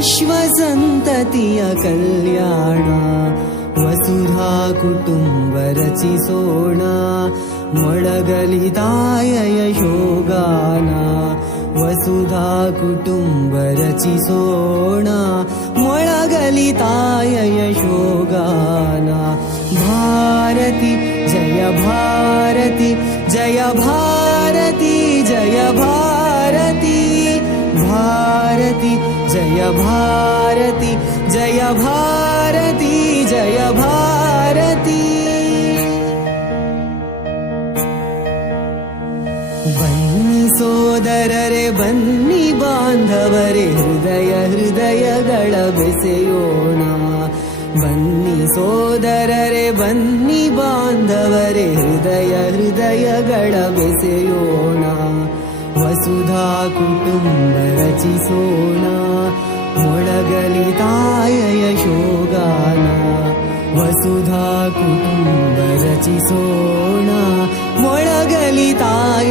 भारतीय कल्याणा वसुधा कुटुम्ब रचिसोणा मळगलिताय यशोगाना वसुधा कुटुम्ब रचिसोणा मळगलिताय यशोगाना। भारती जय भारती जय भारती जय भारती जय भारती जय भारती बन्नि सोदररे बन्नि बान्धवरे हृदय हृदय गळगुसेयोना बन्नि सोदररे बन्नि बान्धवरे हृदय हृदय गळगुसेयोना वसुधा कुटुम्बरचि सोना मोळगलिताय यशोगाना. वसुधा कुटुम्बरचि सोना मोळगलिताय